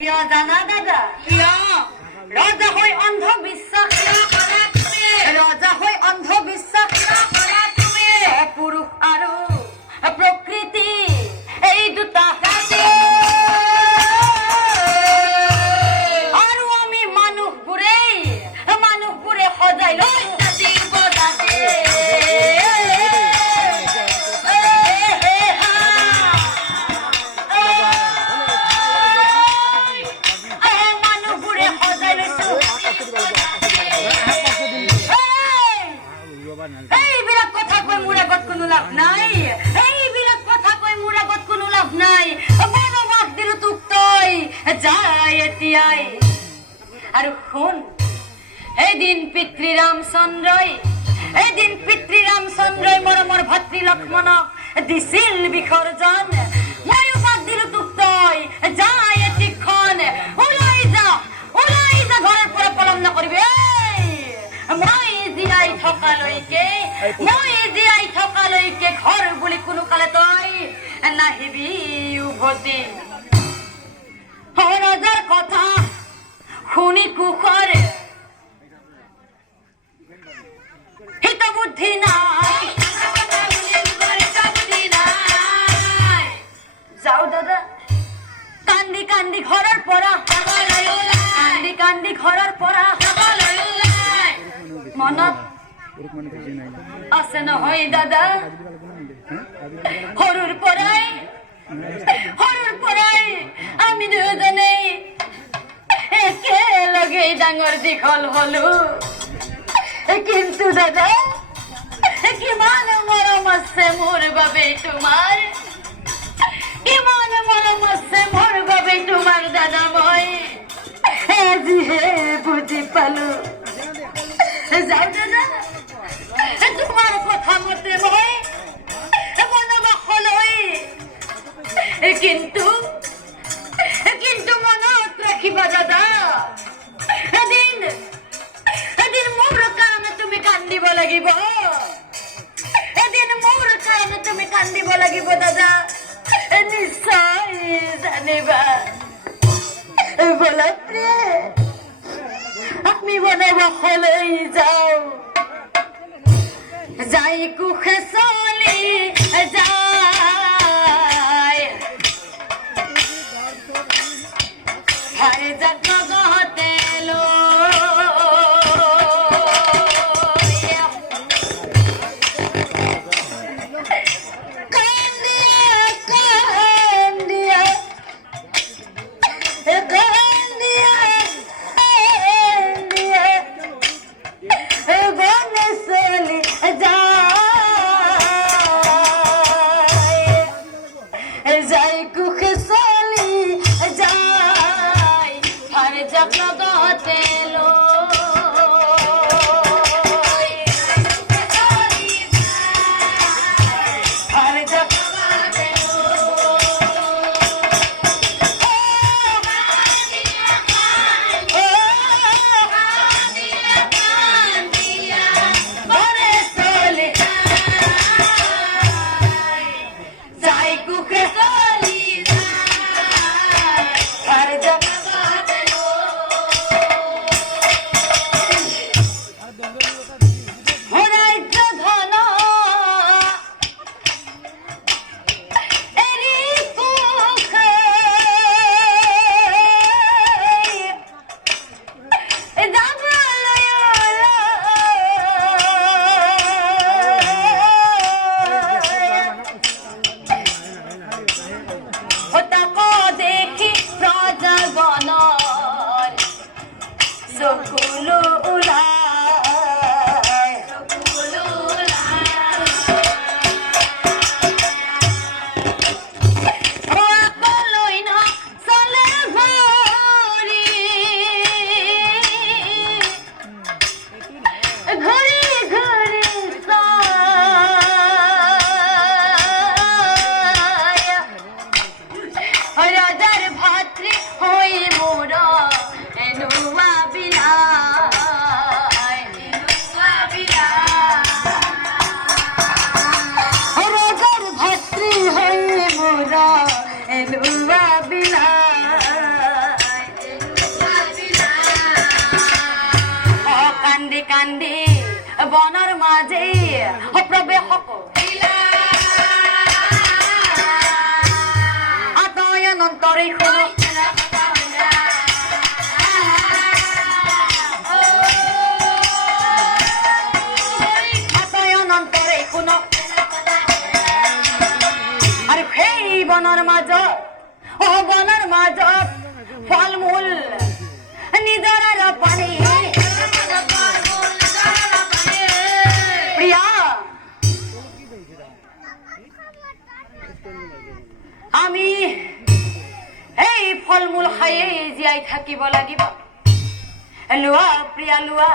জানা দাদা ৰজা হৈ অন্ধবিশ্বাস ৰজা হৈ অন্ধবিশ্বাস পুৰুষ আৰু প্ৰকৃতি এই দুটা আৰু আমি মানুহবোৰে সজাই লৈ আৰু শুন এদিন পিতৃ ৰামচন্দ্ৰই মৰমৰ ভাতৃ লক্ষ্মণক দিছিল বিসৰ্জন ময়ো বাদ দিলো তোক তই যা এটিখন ওলাই যা ঘৰৰ পৰা পলম নকৰিবি মই জীয়াই থকালৈকে ঘৰ বুলি কোনো কালে তই নাহিবি উভতি ৰজাৰ কথা শুনি কুশৰ হিত বুদ্ধি নাই যাও দাদা কান্দি কান্দি ঘৰৰ পৰা মনত আছে নহয় দাদা সৰুৰ পৰাই আমি দুজনেই একেলগে ডাঙৰ দীঘল হলো কিন্তু দাদা কিমান মৰম আছে মোৰ বাবে তোমাৰ দাদা মই আজিহে বুজি পালো যাও দাদা তোমাৰ কথা মতে মই বনবাসলৈ কিন্তু মনত ৰাখিবা দাদা এদিন মোৰ কাৰণে তুমি কান্দিব লাগিব দাদা নিশ্চয় জানিবা বলা প্ৰিয়ে আমি বনবাসলৈ যাওঁ যাই কুশে চলি যায় হাৰে জগতে ৰাজাৰ ভাতৃ হই মোৰা এনুয়া বিনা কান্দি বনৰ মাজে প্ৰৱেশ আতয় অনন্তৰে শুনো আতয় অনন্তৰে শুনো আৰু সেই বনৰ মাজত বনৰ মাজত ফল মূল নিজৰাৰ পানী প্ৰিয়া আমি এই ফল মূল খায়ে জীয়াই থাকিব লাগিব লোৱা প্ৰিয়া লোৱা